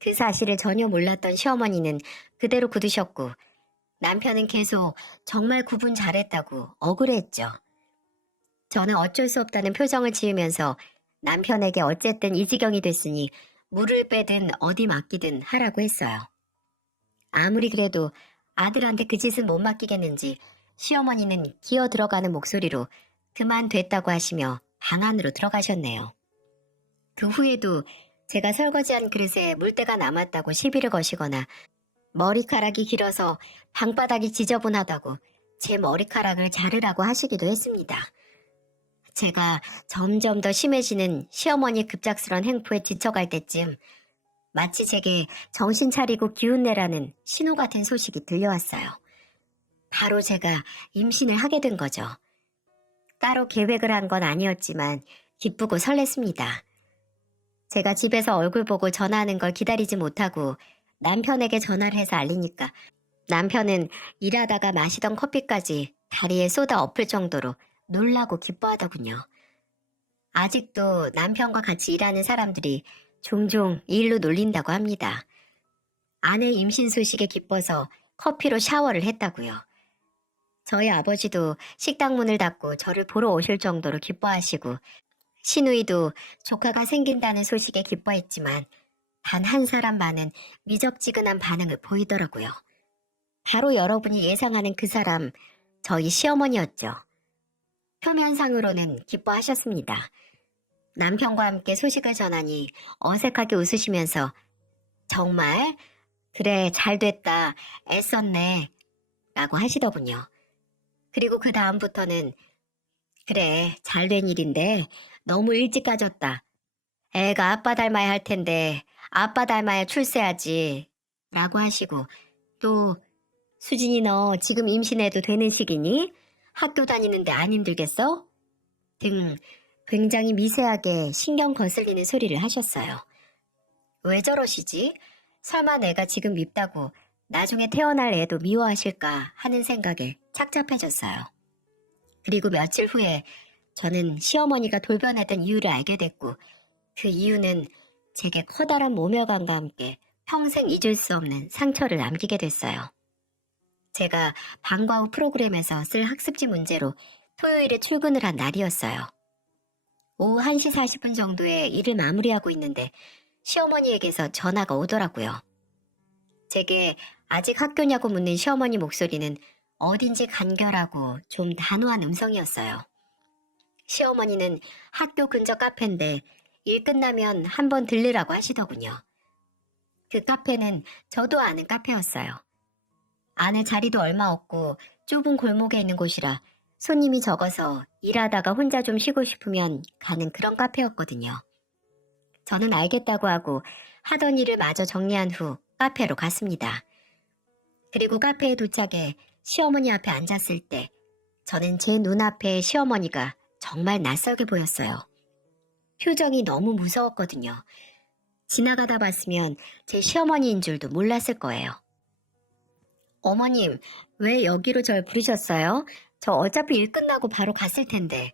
그 사실을 전혀 몰랐던 시어머니는 그대로 굳으셨고 남편은 계속 정말 구분 잘했다고 억울해했죠. 저는 어쩔 수 없다는 표정을 지으면서 남편에게 어쨌든 이 지경이 됐으니 물을 빼든 어디 맡기든 하라고 했어요. 아무리 그래도 아들한테 그 짓은 못 맡기겠는지 시어머니는 기어 들어가는 목소리로 그만 됐다고 하시며 방 안으로 들어가셨네요. 그 후에도 제가 설거지한 그릇에 물때가 남았다고 시비를 거시거나 머리카락이 길어서 방바닥이 지저분하다고 제 머리카락을 자르라고 하시기도 했습니다. 제가 점점 더 심해지는 시어머니 급작스런 행포에 지쳐갈 때쯤 마치 제게 정신 차리고 기운 내라는 신호 같은 소식이 들려왔어요. 바로 제가 임신을 하게 된 거죠. 따로 계획을 한 건 아니었지만 기쁘고 설렜습니다. 제가 집에서 얼굴 보고 전화하는 걸 기다리지 못하고 남편에게 전화를 해서 알리니까 남편은 일하다가 마시던 커피까지 다리에 쏟아 엎을 정도로 놀라고 기뻐하더군요. 아직도 남편과 같이 일하는 사람들이 종종 이 일로 놀린다고 합니다. 아내 임신 소식에 기뻐서 커피로 샤워를 했다고요. 저희 아버지도 식당 문을 닫고 저를 보러 오실 정도로 기뻐하시고 시누이도 조카가 생긴다는 소식에 기뻐했지만 단 한 사람만은 미적지근한 반응을 보이더라고요. 바로 여러분이 예상하는 그 사람, 저희 시어머니였죠. 표면상으로는 기뻐하셨습니다. 남편과 함께 소식을 전하니 어색하게 웃으시면서 정말? 그래, 잘 됐다. 애썼네. 라고 하시더군요. 그리고 그 다음부터는 그래, 잘 된 일인데 너무 일찍 가졌다. 애가 아빠 닮아야 할 텐데 아빠 닮아야 출세하지. 라고 하시고 또 수진이 너 지금 임신해도 되는 시기니? 학교 다니는데 안 힘들겠어? 등 굉장히 미세하게 신경 거슬리는 소리를 하셨어요. 왜 저러시지? 설마 내가 지금 밉다고 나중에 태어날 애도 미워하실까 하는 생각에 착잡해졌어요. 그리고 며칠 후에 저는 시어머니가 돌변했던 이유를 알게 됐고 그 이유는 제게 커다란 모멸감과 함께 평생 잊을 수 없는 상처를 남기게 됐어요. 제가 방과 후 프로그램에서 쓸 학습지 문제로 토요일에 출근을 한 날이었어요. 오후 1시 40분 정도에 일을 마무리하고 있는데 시어머니에게서 전화가 오더라고요. 제게 아직 학교냐고 묻는 시어머니 목소리는 어딘지 간결하고 좀 단호한 음성이었어요. 시어머니는 학교 근처 카페인데 일 끝나면 한번 들르라고 하시더군요. 그 카페는 저도 아는 카페였어요. 안에 자리도 얼마 없고 좁은 골목에 있는 곳이라 손님이 적어서 일하다가 혼자 좀 쉬고 싶으면 가는 그런 카페였거든요. 저는 알겠다고 하고 하던 일을 마저 정리한 후 카페로 갔습니다. 그리고 카페에 도착해 시어머니 앞에 앉았을 때 저는 제 눈앞에 시어머니가 정말 낯설게 보였어요. 표정이 너무 무서웠거든요. 지나가다 봤으면 제 시어머니인 줄도 몰랐을 거예요. 어머님, 왜 여기로 절 부르셨어요? 저 어차피 일 끝나고 바로 갔을 텐데.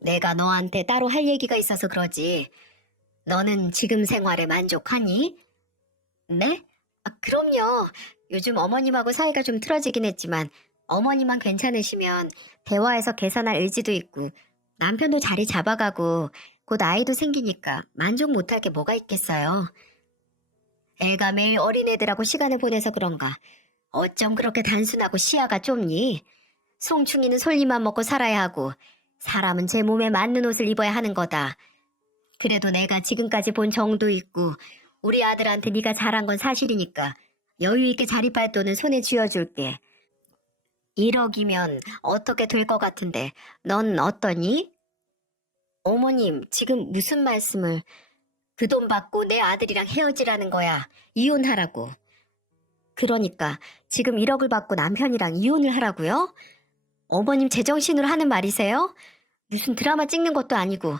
내가 너한테 따로 할 얘기가 있어서 그러지. 너는 지금 생활에 만족하니? 네? 그럼요. 요즘 어머님하고 사이가 좀 틀어지긴 했지만 어머니만 괜찮으시면 대화해서 개선할 의지도 있고 남편도 자리 잡아가고 곧 아이도 생기니까 만족 못할 게 뭐가 있겠어요. 애가 매일 어린애들하고 시간을 보내서 그런가 어쩜 그렇게 단순하고 시야가 좁니? 송충이는 솔잎만 먹고 살아야 하고 사람은 제 몸에 맞는 옷을 입어야 하는 거다. 그래도 내가 지금까지 본 정도 있고 우리 아들한테 네가 잘한 건 사실이니까 여유 있게 자립할 돈은 손에 쥐어줄게. 1억이면 어떻게 될 것 같은데 넌 어떠니? 어머님, 지금 무슨 말씀을... 그 돈 받고 내 아들이랑 헤어지라는 거야. 이혼하라고. 그러니까 지금 1억을 받고 남편이랑 이혼을 하라고요? 어머님 제정신으로 하는 말이세요? 무슨 드라마 찍는 것도 아니고.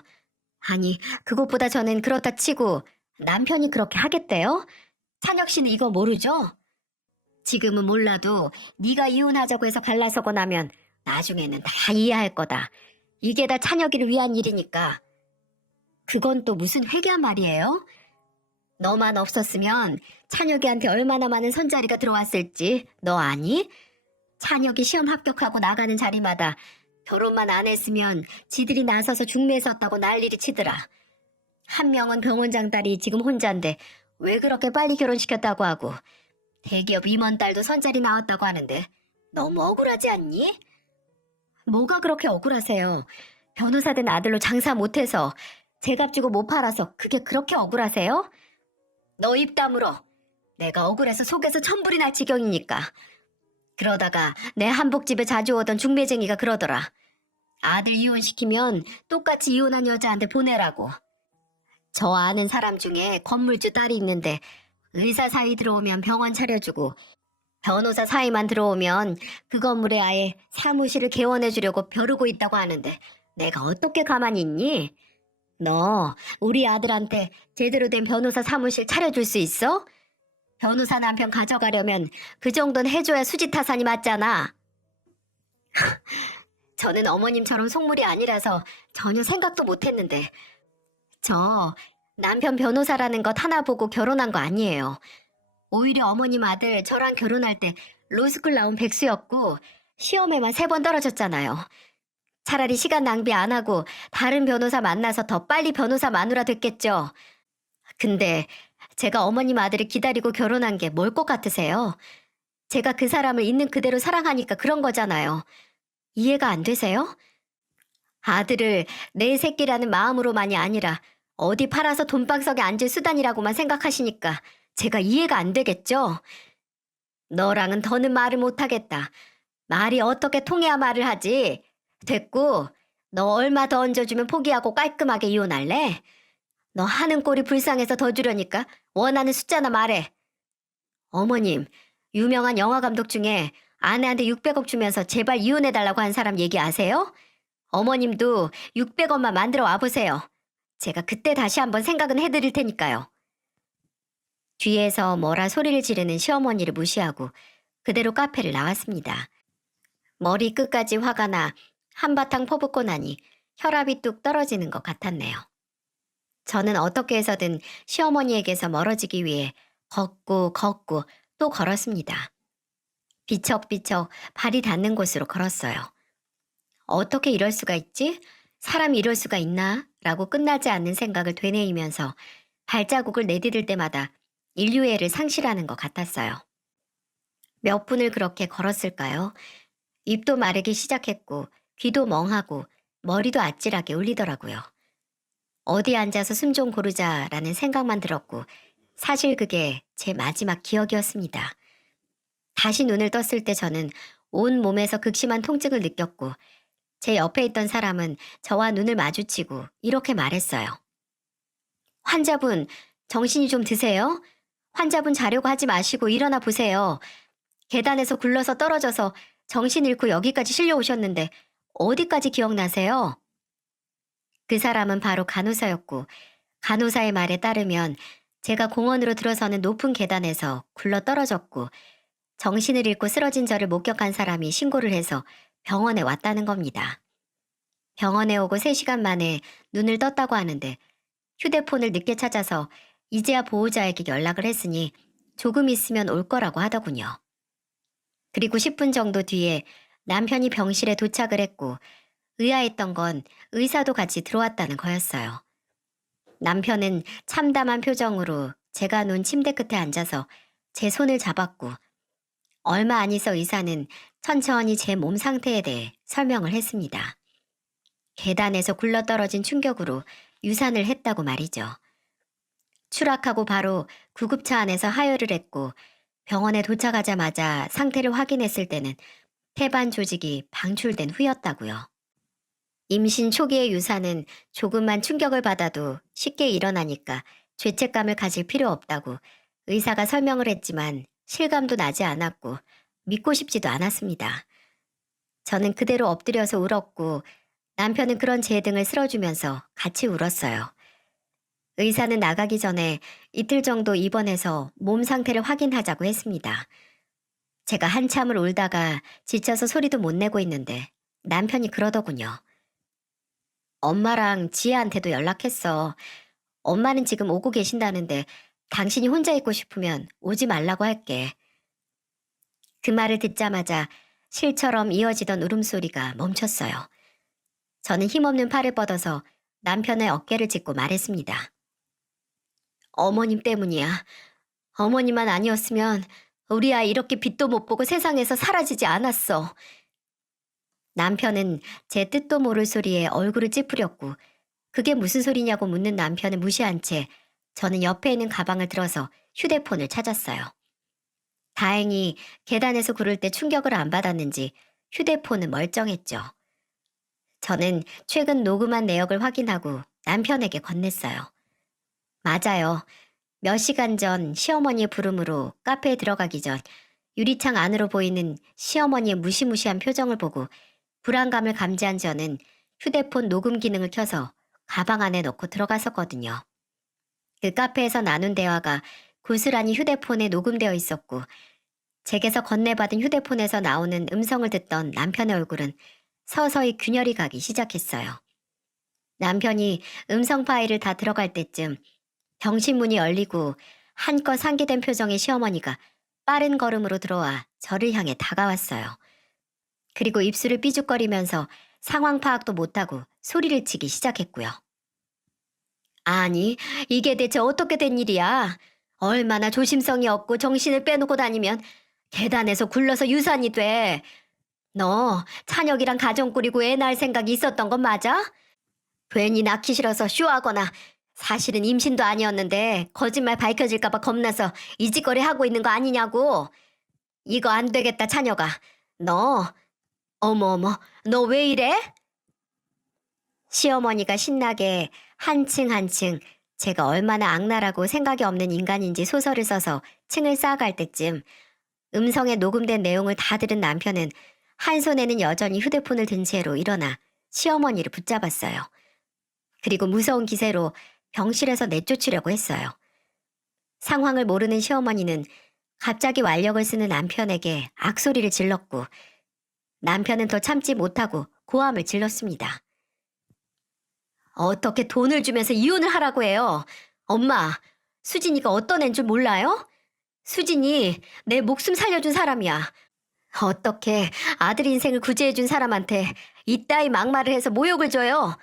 아니, 그것보다 저는 그렇다 치고 남편이 그렇게 하겠대요? 찬혁 씨는 이거 모르죠? 지금은 몰라도 네가 이혼하자고 해서 갈라서고 나면 나중에는 다 이해할 거다. 이게 다 찬혁이를 위한 일이니까. 그건 또 무슨 회개한 말이에요? 너만 없었으면 찬혁이한테 얼마나 많은 선자리가 들어왔을지 너 아니? 찬혁이 시험 합격하고 나가는 자리마다 결혼만 안 했으면 지들이 나서서 중매 섰다고 난리를 치더라. 한 명은 병원장 딸이 지금 혼자인데 왜 그렇게 빨리 결혼시켰다고 하고 대기업 임원 딸도 선자리 나왔다고 하는데 너무 억울하지 않니? 뭐가 그렇게 억울하세요? 변호사 된 아들로 장사 못해서 제값 주고 못 팔아서 그게 그렇게 억울하세요? 너 입 다물어. 내가 억울해서 속에서 천불이 날 지경이니까. 그러다가 내 한복집에 자주 오던 중매쟁이가 그러더라. 아들 이혼시키면 똑같이 이혼한 여자한테 보내라고. 저 아는 사람 중에 건물주 딸이 있는데 의사 사위 들어오면 병원 차려주고 변호사 사위만 들어오면 그 건물에 아예 사무실을 개원해주려고 벼르고 있다고 하는데 내가 어떻게 가만히 있니? 너 우리 아들한테 제대로 된 변호사 사무실 차려줄 수 있어? 변호사 남편 가져가려면 그 정도는 해줘야 수지타산이 맞잖아. 저는 어머님처럼 속물이 아니라서 전혀 생각도 못했는데 저 남편 변호사라는 것 하나 보고 결혼한 거 아니에요. 오히려 어머님 아들 저랑 결혼할 때 로스쿨 나온 백수였고 시험에만 3번 떨어졌잖아요. 차라리 시간 낭비 안 하고 다른 변호사 만나서 더 빨리 변호사 마누라 됐겠죠. 근데 제가 어머님 아들을 기다리고 결혼한 게 뭘 것 같으세요? 제가 그 사람을 있는 그대로 사랑하니까 그런 거잖아요. 이해가 안 되세요? 아들을 내 새끼라는 마음으로만이 아니라 어디 팔아서 돈방석에 앉을 수단이라고만 생각하시니까 제가 이해가 안 되겠죠? 너랑은 더는 말을 못하겠다. 말이 어떻게 통해야 말을 하지? 됐고, 너 얼마 더 얹어주면 포기하고 깔끔하게 이혼할래? 너 하는 꼴이 불쌍해서 더 주려니까 원하는 숫자나 말해. 어머님, 유명한 영화 감독 중에 아내한테 600억 주면서 제발 이혼해달라고 한 사람 얘기 아세요? 어머님도 600억만 만들어 와보세요. 제가 그때 다시 한번 생각은 해드릴 테니까요. 뒤에서 뭐라 소리를 지르는 시어머니를 무시하고 그대로 카페를 나왔습니다. 머리 끝까지 화가 나 한바탕 퍼붓고 나니 혈압이 뚝 떨어지는 것 같았네요. 저는 어떻게 해서든 시어머니에게서 멀어지기 위해 걷고 또 걸었습니다. 비척비척 발이 닿는 곳으로 걸었어요. 어떻게 이럴 수가 있지? 사람이 이럴 수가 있나? 라고 끝나지 않는 생각을 되뇌이면서 발자국을 내디딜 때마다 인류애를 상실하는 것 같았어요. 몇 분을 그렇게 걸었을까요? 입도 마르기 시작했고 귀도 멍하고 머리도 아찔하게 울리더라고요. 어디 앉아서 숨 좀 고르자라는 생각만 들었고 사실 그게 제 마지막 기억이었습니다. 다시 눈을 떴을 때 저는 온 몸에서 극심한 통증을 느꼈고 제 옆에 있던 사람은 저와 눈을 마주치고 이렇게 말했어요. 환자분, 정신이 좀 드세요? 환자분 자려고 하지 마시고 일어나 보세요. 계단에서 굴러서 떨어져서 정신 잃고 여기까지 실려오셨는데 어디까지 기억나세요? 그 사람은 바로 간호사였고 간호사의 말에 따르면 제가 공원으로 들어서는 높은 계단에서 굴러 떨어졌고 정신을 잃고 쓰러진 저를 목격한 사람이 신고를 해서 병원에 왔다는 겁니다. 병원에 오고 3시간 만에 눈을 떴다고 하는데 휴대폰을 늦게 찾아서 이제야 보호자에게 연락을 했으니 조금 있으면 올 거라고 하더군요. 그리고 10분 정도 뒤에 남편이 병실에 도착을 했고 의아했던 건 의사도 같이 들어왔다는 거였어요. 남편은 참담한 표정으로 제가 놓은 침대 끝에 앉아서 제 손을 잡았고 얼마 안 있어 의사는 천천히 제 몸 상태에 대해 설명을 했습니다. 계단에서 굴러떨어진 충격으로 유산을 했다고 말이죠. 추락하고 바로 구급차 안에서 하혈을 했고 병원에 도착하자마자 상태를 확인했을 때는 태반 조직이 방출된 후였다고요. 임신 초기의 유산은 조금만 충격을 받아도 쉽게 일어나니까 죄책감을 가질 필요 없다고 의사가 설명을 했지만 실감도 나지 않았고 믿고 싶지도 않았습니다. 저는 그대로 엎드려서 울었고 남편은 그런 제 등을 쓸어주면서 같이 울었어요. 의사는 나가기 전에 이틀 정도 입원해서 몸 상태를 확인하자고 했습니다. 제가 한참을 울다가 지쳐서 소리도 못 내고 있는데 남편이 그러더군요. 엄마랑 지혜한테도 연락했어. 엄마는 지금 오고 계신다는데 당신이 혼자 있고 싶으면 오지 말라고 할게. 그 말을 듣자마자 실처럼 이어지던 울음소리가 멈췄어요. 저는 힘없는 팔을 뻗어서 남편의 어깨를 짚고 말했습니다. 어머님 때문이야. 어머니만 아니었으면 우리 아이 이렇게 빛도 못 보고 세상에서 사라지지 않았어. 남편은 제 뜻도 모를 소리에 얼굴을 찌푸렸고 그게 무슨 소리냐고 묻는 남편을 무시한 채 저는 옆에 있는 가방을 들어서 휴대폰을 찾았어요. 다행히 계단에서 구를 때 충격을 안 받았는지 휴대폰은 멀쩡했죠. 저는 최근 녹음한 내역을 확인하고 남편에게 건넸어요. 맞아요. 몇 시간 전 시어머니의 부름으로 카페에 들어가기 전 유리창 안으로 보이는 시어머니의 무시무시한 표정을 보고 불안감을 감지한 저는 휴대폰 녹음 기능을 켜서 가방 안에 넣고 들어갔었거든요. 그 카페에서 나눈 대화가 고스란히 휴대폰에 녹음되어 있었고 제게서 건네받은 휴대폰에서 나오는 음성을 듣던 남편의 얼굴은 서서히 균열이 가기 시작했어요. 남편이 음성 파일을 다 들어갈 때쯤 병실문이 열리고 한껏 상기된 표정의 시어머니가 빠른 걸음으로 들어와 저를 향해 다가왔어요. 그리고 입술을 삐죽거리면서 상황 파악도 못하고 소리를 치기 시작했고요. 아니, 이게 대체 어떻게 된 일이야? 얼마나 조심성이 없고 정신을 빼놓고 다니면 계단에서 굴러서 유산이 돼. 너 찬혁이랑 가정 꾸리고 애 낳을 생각이 있었던 건 맞아? 괜히 낳기 싫어서 쇼하거나 사실은 임신도 아니었는데 거짓말 밝혀질까봐 겁나서 이 짓거리 하고 있는 거 아니냐고. 이거 안 되겠다, 찬혁아. 너, 어머, 너 왜 이래? 시어머니가 신나게 한층 한층 제가 얼마나 악랄하고 생각이 없는 인간인지 소설을 써서 층을 쌓아갈 때쯤 음성에 녹음된 내용을 다 들은 남편은 한 손에는 여전히 휴대폰을 든 채로 일어나 시어머니를 붙잡았어요. 그리고 무서운 기세로 병실에서 내쫓으려고 했어요. 상황을 모르는 시어머니는 갑자기 완력을 쓰는 남편에게 악소리를 질렀고 남편은 더 참지 못하고 고함을 질렀습니다. 어떻게 돈을 주면서 이혼을 하라고 해요? 엄마, 수진이가 어떤 애인 줄 몰라요? 수진이 내 목숨 살려준 사람이야. 어떻게 아들 인생을 구제해준 사람한테 이따위 막말을 해서 모욕을 줘요?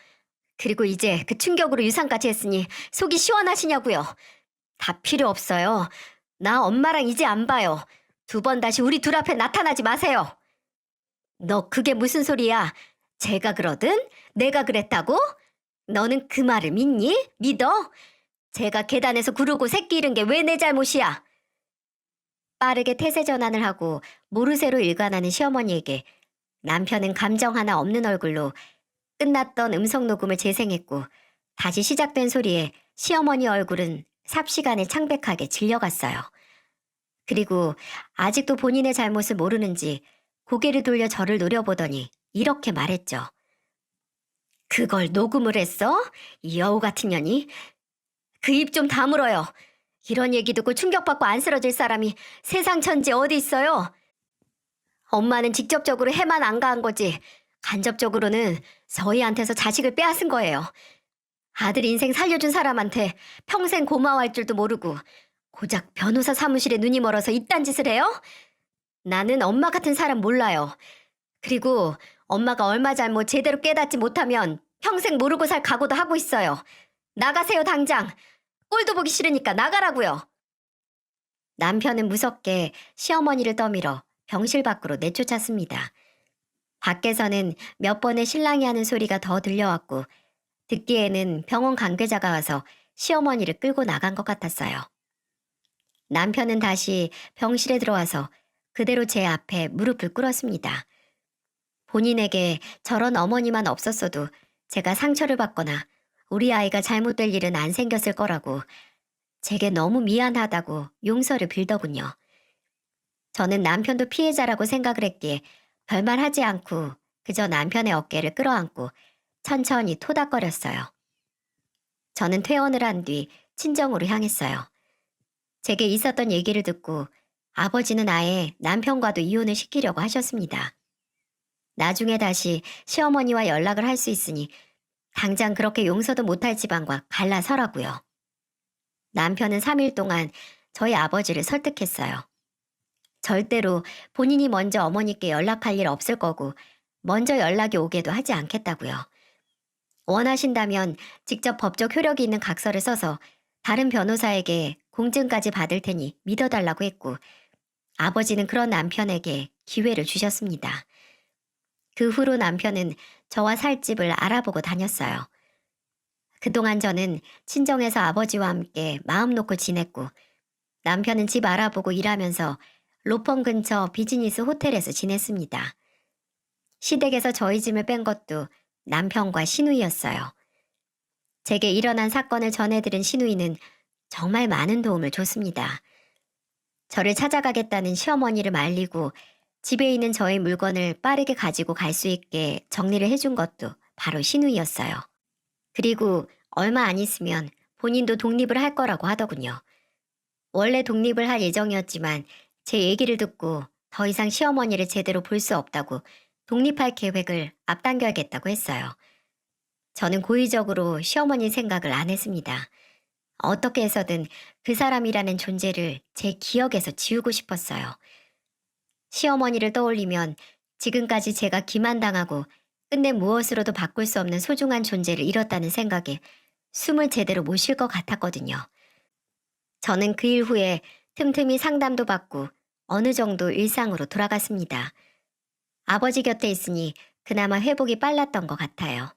그리고 이제 그 충격으로 유산까지 했으니 속이 시원하시냐고요? 다 필요 없어요. 나 엄마랑 이제 안 봐요. 두 번 다시 우리 둘 앞에 나타나지 마세요. 너 그게 무슨 소리야? 제가 그러든 내가 그랬다고? 너는 그 말을 믿니? 믿어? 제가 계단에서 구르고 새끼 잃은 게 왜 내 잘못이야? 빠르게 태세 전환을 하고 모르쇠로 일관하는 시어머니에게 남편은 감정 하나 없는 얼굴로 끝났던 음성 녹음을 재생했고 다시 시작된 소리에 시어머니 얼굴은 삽시간에 창백하게 질려갔어요. 그리고 아직도 본인의 잘못을 모르는지 고개를 돌려 저를 노려보더니 이렇게 말했죠. 그걸 녹음을 했어? 이 여우 같은 년이? 그 입 좀 다물어요. 이런 얘기 듣고 충격받고 안 쓰러질 사람이 세상 천지 어디 있어요? 엄마는 직접적으로 해만 안 가한 거지 간접적으로는 서희한테서 자식을 빼앗은 거예요. 아들 인생 살려준 사람한테 평생 고마워할 줄도 모르고 고작 변호사 사무실에 눈이 멀어서 이딴 짓을 해요? 나는 엄마 같은 사람 몰라요. 그리고 엄마가 얼마 잘못 제대로 깨닫지 못하면 평생 모르고 살 각오도 하고 있어요. 나가세요 당장. 꼴도 보기 싫으니까 나가라고요. 남편은 무섭게 시어머니를 떠밀어 병실 밖으로 내쫓았습니다. 밖에서는 몇 번의 신랑이 하는 소리가 더 들려왔고 듣기에는 병원 관계자가 와서 시어머니를 끌고 나간 것 같았어요. 남편은 다시 병실에 들어와서 그대로 제 앞에 무릎을 꿇었습니다. 본인에게 저런 어머니만 없었어도 제가 상처를 받거나 우리 아이가 잘못될 일은 안 생겼을 거라고 제게 너무 미안하다고 용서를 빌더군요. 저는 남편도 피해자라고 생각을 했기에 별말 하지 않고 그저 남편의 어깨를 끌어안고 천천히 토닥거렸어요. 저는 퇴원을 한 뒤 친정으로 향했어요. 제게 있었던 얘기를 듣고 아버지는 아예 남편과도 이혼을 시키려고 하셨습니다. 나중에 다시 시어머니와 연락을 할 수 있으니 당장 그렇게 용서도 못할 지방과 갈라서라고요. 남편은 3일 동안 저희 아버지를 설득했어요. 절대로 본인이 먼저 어머니께 연락할 일 없을 거고 먼저 연락이 오게도 하지 않겠다고요. 원하신다면 직접 법적 효력이 있는 각서를 써서 다른 변호사에게 공증까지 받을 테니 믿어달라고 했고, 아버지는 그런 남편에게 기회를 주셨습니다. 그 후로 남편은 저와 살 집을 알아보고 다녔어요. 그동안 저는 친정에서 아버지와 함께 마음 놓고 지냈고, 남편은 집 알아보고 일하면서 로펌 근처 비즈니스 호텔에서 지냈습니다. 시댁에서 저희 짐을 뺀 것도 남편과 시누이였어요. 제게 일어난 사건을 전해들은 시누이는 정말 많은 도움을 줬습니다. 저를 찾아가겠다는 시어머니를 말리고 집에 있는 저의 물건을 빠르게 가지고 갈 수 있게 정리를 해준 것도 바로 시누이였어요. 그리고 얼마 안 있으면 본인도 독립을 할 거라고 하더군요. 원래 독립을 할 예정이었지만 제 얘기를 듣고 더 이상 시어머니를 제대로 볼 수 없다고 독립할 계획을 앞당겨야겠다고 했어요. 저는 고의적으로 시어머니 생각을 안 했습니다. 어떻게 해서든 그 사람이라는 존재를 제 기억에서 지우고 싶었어요. 시어머니를 떠올리면 지금까지 제가 기만당하고 끝내 무엇으로도 바꿀 수 없는 소중한 존재를 잃었다는 생각에 숨을 제대로 못 쉴 것 같았거든요. 저는 그 일 후에 틈틈이 상담도 받고 어느 정도 일상으로 돌아갔습니다. 아버지 곁에 있으니 그나마 회복이 빨랐던 것 같아요.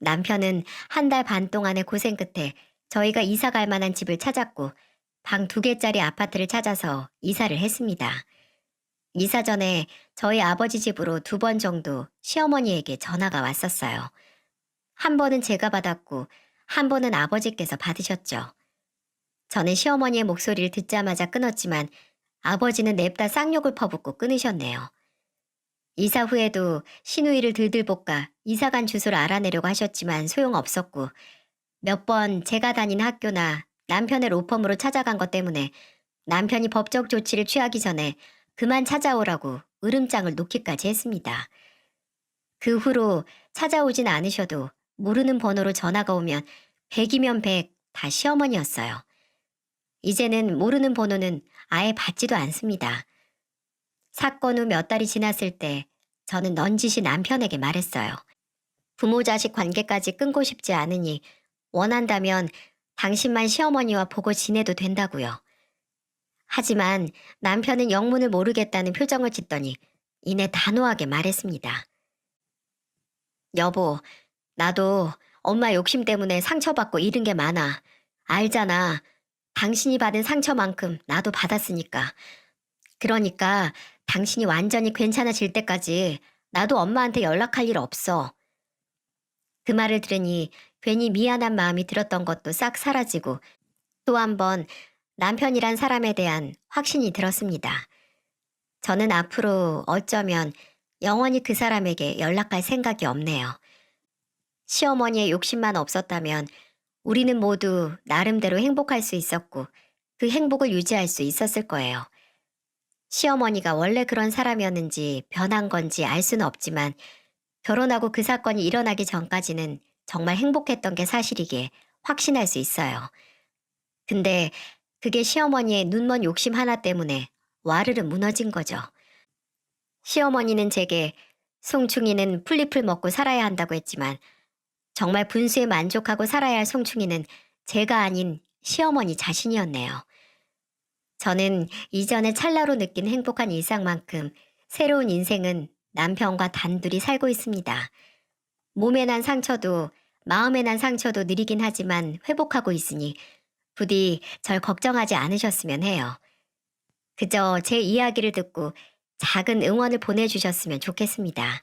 남편은 한 달 반 동안의 고생 끝에 저희가 이사 갈 만한 집을 찾았고 방 2개짜리 아파트를 찾아서 이사를 했습니다. 이사 전에 저희 아버지 집으로 2번 정도 시어머니에게 전화가 왔었어요. 한 번은 제가 받았고 한 번은 아버지께서 받으셨죠. 저는 시어머니의 목소리를 듣자마자 끊었지만 아버지는 냅다 쌍욕을 퍼붓고 끊으셨네요. 이사 후에도 시누이를 들들 볶아 이사간 주소를 알아내려고 하셨지만 소용없었고 몇 번 제가 다니는 학교나 남편의 로펌으로 찾아간 것 때문에 남편이 법적 조치를 취하기 전에 그만 찾아오라고 으름장을 놓기까지 했습니다. 그 후로 찾아오진 않으셔도 모르는 번호로 전화가 오면 100이면 100 다 시어머니였어요. 이제는 모르는 번호는 아예 받지도 않습니다. 사건 후 몇 달이 지났을 때 저는 넌지시 남편에게 말했어요. 부모 자식 관계까지 끊고 싶지 않으니 원한다면 당신만 시어머니와 보고 지내도 된다고요. 하지만 남편은 영문을 모르겠다는 표정을 짓더니 이내 단호하게 말했습니다. 여보, 나도 엄마 욕심 때문에 상처받고 잃은 게 많아. 알잖아. 당신이 받은 상처만큼 나도 받았으니까. 그러니까 당신이 완전히 괜찮아질 때까지 나도 엄마한테 연락할 일 없어. 그 말을 들으니 괜히 미안한 마음이 들었던 것도 싹 사라지고 또 한 번 남편이란 사람에 대한 확신이 들었습니다. 저는 앞으로 어쩌면 영원히 그 사람에게 연락할 생각이 없네요. 시어머니의 욕심만 없었다면 우리는 모두 나름대로 행복할 수 있었고 그 행복을 유지할 수 있었을 거예요. 시어머니가 원래 그런 사람이었는지 변한 건지 알 수는 없지만 결혼하고 그 사건이 일어나기 전까지는 정말 행복했던 게 사실이기에 확신할 수 있어요. 근데 그게 시어머니의 눈먼 욕심 하나 때문에 와르르 무너진 거죠. 시어머니는 제게 송충이는 풀잎을 먹고 살아야 한다고 했지만 정말 분수에 만족하고 살아야 할 송충이는 제가 아닌 시어머니 자신이었네요. 저는 이전에 찰나로 느낀 행복한 일상만큼 새로운 인생은 남편과 단둘이 살고 있습니다. 몸에 난 상처도 마음에 난 상처도 느리긴 하지만 회복하고 있으니 부디 절 걱정하지 않으셨으면 해요. 그저 제 이야기를 듣고 작은 응원을 보내주셨으면 좋겠습니다.